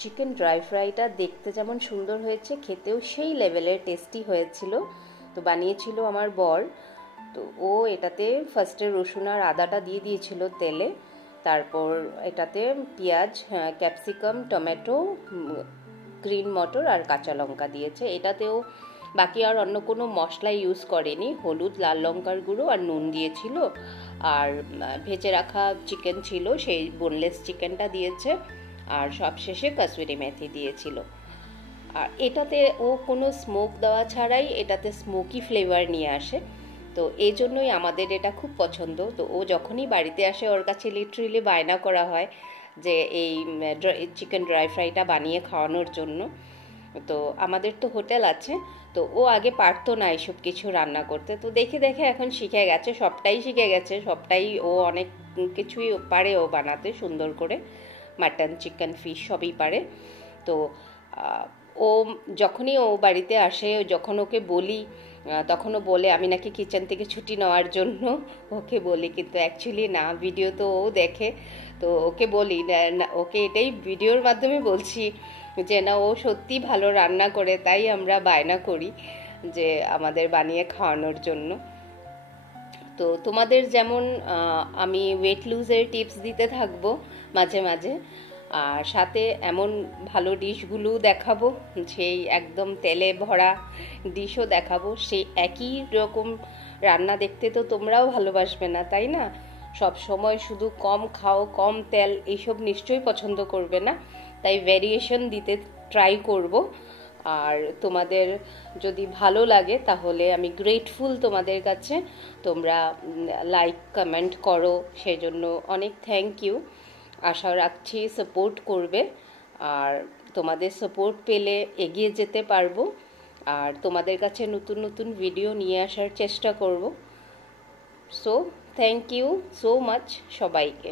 Chicken dry ফ্রাইটা দেখতে যেমন সুন্দর হয়েছে, খেতেও সেই লেভেলের টেস্টি হয়েছিল। তো বানিয়েছিল আমার বর। তো ও এটাতে ফার্স্টে রসুন আর আদাটা দিয়ে দিয়েছিল তেলে, তারপর এটাতে পেঁয়াজ, ক্যাপসিকাম, টমেটো, গ্রিন মটর আর কাঁচা লঙ্কা দিয়েছে। এটাতেও বাকি আর অন্য কোনো মশলা ইউজ করেনি, হলুদ, লাল লঙ্কার গুঁড়ো আর নুন দিয়েছিল। আর ভেজে রাখা চিকেন ছিল, সেই বোনলেস চিকেনটা দিয়েছে। আর সবশেষে কাসুরি মেথি দিয়েছিল। আর এটাতে ও কোনো স্মোক দেওয়া ছাড়াই এটাতে স্মোকি ফ্লেভার নিয়ে আসে। তো এই জন্যই আমাদের এটা খুব পছন্দ। তো ও যখনই বাড়িতে আসে ওর কাছে লিটারেলি বায়না করা হয় যে এই চিকেন ড্রাই ফ্রাইটা বানিয়ে খাওয়ানোর জন্য। তো আমাদের তো হোটেল আছে, তো ও আগে পারতো না এসব কিছু রান্না করতে, তো দেখে দেখে এখন শিখে গেছে, সবটাই শিখে গেছে, সবটাই ও অনেক কিছুই পারে ও বানাতে সুন্দর করে। মাটন, চিকেন, ফিশ সবই পারে। তো ও যখনই ও বাড়িতে আসে, যখন ওকে বলি তখনও বলে আমি নাকি কিচেন থেকে ছুটি নেওয়ার জন্য ওকে বলি, কিন্তু অ্যাকচুয়ালি না, ভিডিও তো ও দেখে। তো ওকে বলি না, ওকে এটাই ভিডিওর মাধ্যমে বলছি যে না, ও সত্যি ভালো রান্না করে, তাই আমরা বায়না করি যে আমাদের বানিয়ে খাওয়ানোর জন্য। তো তোমাদের যেমন আমি ওয়েট লুজের টিপস দিতে থাকবো মাঝে মাঝে, আর সাথে এমন ভালো ডিশগুলোও দেখাবো, সেই একদম তেলে ভরা ডিশও দেখাবো। সেই একই রকম রান্না দেখতে তো তোমরাও ভালোবাসবে না, তাই না? সব সময় শুধু কম খাও, কম তেল, এইসব নিশ্চয়ই পছন্দ করবে না। তাই ভ্যারিয়েশন দিতে ট্রাই করব। আর তোমাদের যদি ভালো লাগে তাহলে আমি গ্রেটফুল তোমাদের কাছে। তোমরা লাইক কমেন্ট করো, সেই জন্য অনেক থ্যাংক ইউ। আশা রাখছি সাপোর্ট করবে, আর তোমাদের সাপোর্ট পেলে এগিয়ে যেতে পারবো, আর তোমাদের কাছে নতুন নতুন ভিডিও নিয়ে আসার চেষ্টা করব। So thank you so much সবাইকে।